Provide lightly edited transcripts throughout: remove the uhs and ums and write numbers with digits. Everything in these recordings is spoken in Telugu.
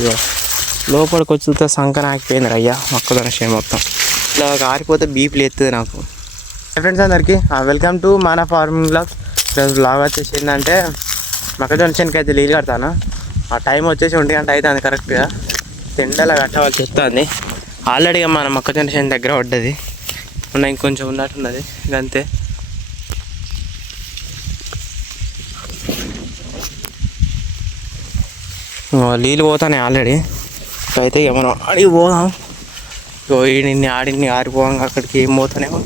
ఇగో లోపలికి వచ్చి చూస్తే సంకన ఆగిపోయింది అయ్యా మొక్కజొన్న చేను మొత్తం. ఇలా ఆరిపోతే బీపీ లేస్తుంది నాకు. ఫ్రెండ్స్ అందరికీ వెల్కమ్ టు మన ఫార్మింగ్ బ్లాగ్. ఈరోజు బ్లాగ్ వచ్చేసి ఏంటంటే మొక్కజొన్న చేనుకి అయితే నీళ్ళు కడతాను. ఆ టైం వచ్చేసి 1 గంట అవుతుంది కరెక్ట్గా. తిండలా కట్టవలసి వస్తుంది. ఆల్రెడీగా మన మొక్కజొన్న చేను దగ్గర పడ్డది, ఇంకొంచెం ఉన్నట్టున్నది అంతే. నీళ్ళు పోతానే ఆల్రెడీ. అయితే ఇక మనం అడిగి పోదాం. ఈడిని ఆడిని ఆరిపోగా అక్కడికి ఏం పోతానేమో.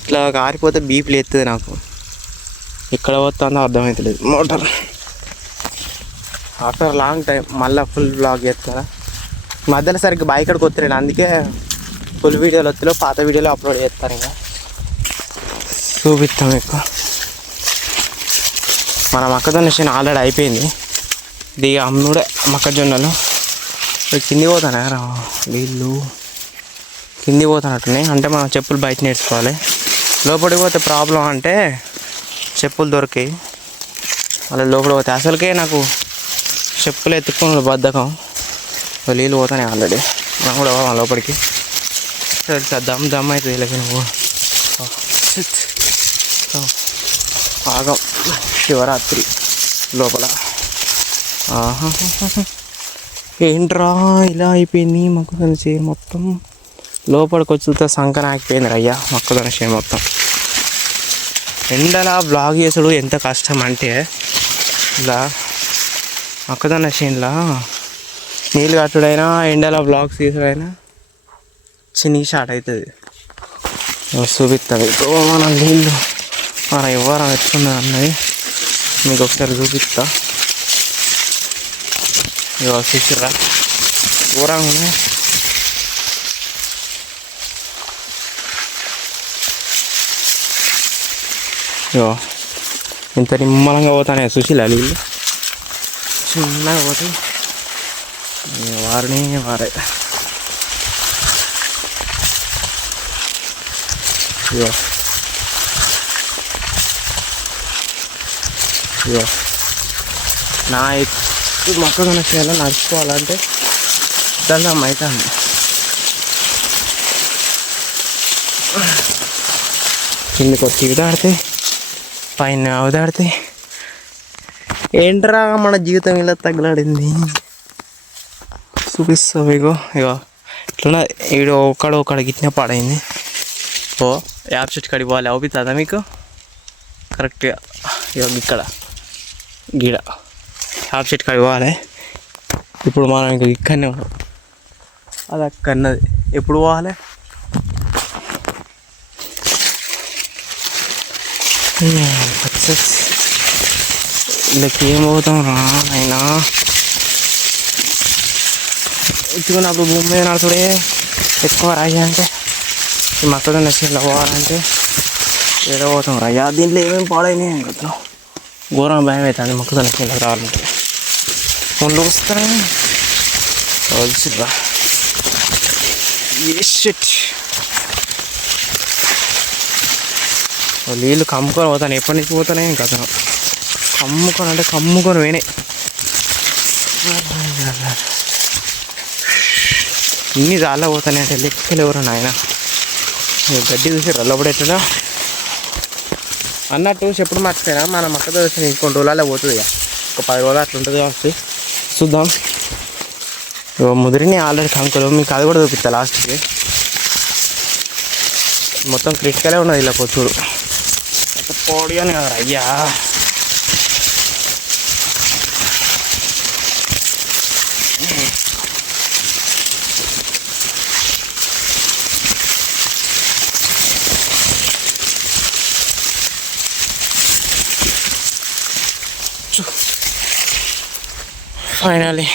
ఇట్లా ఆరిపోతే బీపీ లేస్తుంది నాకు. ఇక్కడ పోతుందో అర్థమవుతలేదు మోటార్. ఆఫ్టర్ లాంగ్ టైం మళ్ళీ ఫుల్ బ్లాగ్ చేస్తారా. మధ్యలో సరిగ్గా బైక్ అక్కడికి వస్తున్నాను, అందుకే ఫుల్ వీడియోలు వస్తలేవు, పాత వీడియోలు అప్లోడ్ చేస్తారు. ఇంకా చూపిస్తాం ఎక్కువ. మన మొక్కజొన్న చేను ఆల్రెడీ అయిపోయింది. ఇది అమ్ముడే మొక్కజొన్నలు కింది పోతానే వీళ్ళు కింది పోతానట్టున్నాయి. అంటే మనం చెప్పులు బయట నేర్చుకోవాలి. లోపలికి పోతే ప్రాబ్లం అంటే చెప్పులు దొరికాయి, మళ్ళీ లోపలికి పోతే అసలుకే నాకు చెప్పులు ఎత్తుకుని బద్ధకం. నీళ్ళు పోతానే ఆల్రెడీ. మనం కూడా పోదాం లోపలికి. దమ్ దమ్ అవుతుంది ఇలా నువ్వు ఆగం. శివరాత్రి లోపల ఏంట్రా ఇలా అయిపోయింది మొక్కజొన్న చేను మొత్తం. లోపలికి వచ్చి సంకన ఆగిపోయింది అయ్యా మొక్కజొన్న చేను మొత్తం. ఎండలా బ్లాగ్ చేసుడు ఎంత కష్టం అంటే, ఇలా మొక్కజొన్న చేనులా నీళ్ళు కట్టుడైనా ఎండలా బ్లాగ్స్ తీసుడైనా చిన్న షార్ట్ అవుతుంది. చూపిస్తుంది మన నీళ్ళు మన ఎవరు ఎత్తుకున్నది అన్నది మీకు ఒకసారి చూపిస్తా. ఇక చూసిర్రా ఘోరంగా ఉన్నాయి. ఇగో ఇంత నిమ్మలంగా పోతానే సుశీల నీళ్ళు చిన్నగా పోతాయి. వారిని వారే ఇగో ఇగో నా మొక్కజొన్న చేయాలో నడుచుకోవాలంటే దండం అవుతుంది. కిందకి వచ్చి దాడితే పైన అవదాడితే ఏంట్రా మన జీవితం ఇలా తగలాడింది. చూపిస్తాం ఇగో ఇగో ఇట్లా ఈడు ఒక్కడ గిట్టిన పాడైంది. ఓ యాప్ చెట్టు కడిగి పోవాలి. అవుతుందా మీకు కరెక్ట్గా? ఇగో ఇక్కడ గీడ యాప్ చెట్టు కడిగి పోవాలి. ఇప్పుడు మనం ఇంకా ఇక్కడనే ఉన్నాం. అది అక్కడన్నది ఎప్పుడు పోవాలి? వీళ్ళకి ఏం పోతాం రా అయినా. ఇచ్చుకున్నప్పుడు భూమి మీద నడుచుడే ఎక్కువ రాయి అంటే ఈ మొక్కజొన్న చేనులో పోవాలంటే ఏదో పోతాం రాయ్యా. దీంట్లో ఏమేమి పాడైనాయి కదా, ఘోరం భయం అవుతుంది మొక్కజొన్న చేనులోకి రావాలంటే. ముందు వస్తారని వచ్చిర్రా నీళ్ళు కమ్ముకొని పోతాను. ఎప్పటి నుంచి పోతానే ఇంకా కమ్ముకొని పోయినాయి. ఇన్ని చాలా పోతానే అంటే లెక్కలు ఎవరు నాయన. గడ్డి చూసి రల్లబడేట్టుగా అన్నట్టు చెప్పుడు మర్చిపోయినా. మన మొక్కతో కొన్ని రోజులలో పోతుంది. ఒక 10 రోజులు అట్లా ఉంటుంది కాబట్టి చూద్దాం. ముదిరిని ఆల్రెడీ కంకులు మీకు అది కూడా చూపిస్తా లాస్ట్కి. మొత్తం క్రిటికలే ఉన్నది ఇలా పొచ్చుడు. పోడి అని కదా అయ్యా. ఫైనలీ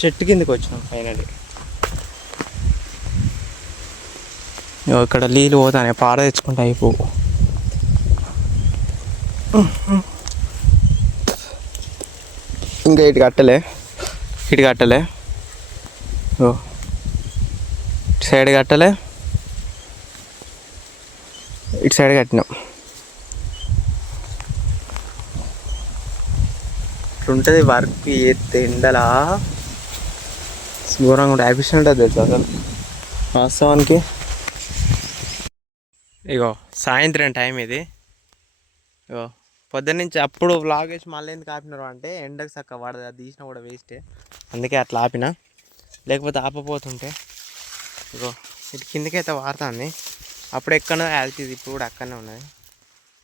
చెట్టు కిందకి వచ్చినాం. ఫైనలీ ఇక్కడ నీళ్ళు పోతానే పాడ తెచ్చుకుంటా అయిపో. ఇంకా ఇటు కట్టలే ఓ సైడ్ కట్టలే, ఇటు సైడ్ కట్టినాం. అట్లుంటుంది వర్క్ ఎత్తే ఎండలా ఘోరంగా ఉంటుంది హ్యాపీస్ ఉంటుంది తెలుసు అసలు వాస్తవానికి. ఇగో సాయంత్రం టైం ఇది. ఇగో పొద్దున్నుంచి అప్పుడు వ్లాగ్ వేసి మళ్ళీ ఎందుకు ఆపినారు అంటే ఎండకు చక్క పడదు, అది తీసినా కూడా వేస్టే, అందుకే అట్లా ఆపిన, లేకపోతే ఆపపోతుంటే. ఇగో ఇటు కిందకైతే వారుతుంది, అప్పుడు ఎక్కడో వెళ్తుంది, ఇప్పుడు కూడా అక్కడనే ఉన్నది.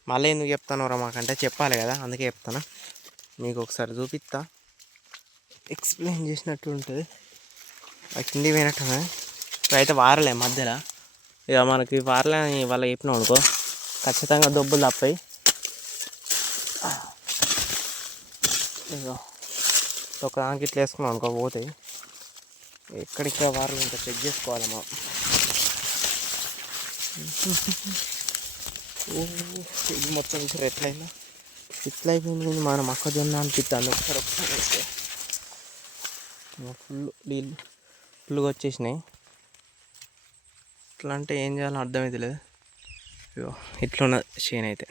మళ్ళీ ఎందుకు చెప్తాను రా మాకంటే చెప్పాలి కదా, అందుకే చెప్తాను. మీకు ఒకసారి చూపిస్తా, ఎక్స్ప్లెయిన్ చేసినట్టు ఉంటుంది. అది కిందికి పోయినట్టు ఉన్నది. ఇప్పుడైతే వారలే మధ్యలో, ఇక మనకి వారలేని వాళ్ళ చెప్పినాం అనుకో ఖచ్చితంగా దొబ్బులు తప్పాయి. ఇక ఒకదానికి ఇట్లా వేసుకున్నాం అనుకో పోతాయి. ఎక్కడిక్కడ వారలు ఇంకా చెక్ చేసుకోవాలి మా. ఇది మొత్తం ఇక్కడ ఎట్లయినా ఇట్లా అయిపోయింది, మన మొక్కజొన్న అనిపిస్తుంది. ఒకసారి వేస్తే ఫుల్ నీళ్ళు ఫుల్గా వచ్చేసినాయి. ఇట్లా అంటే ఏం చేయాలో అర్థమైతే లేదు. ఇట్లున్న చేను అయితే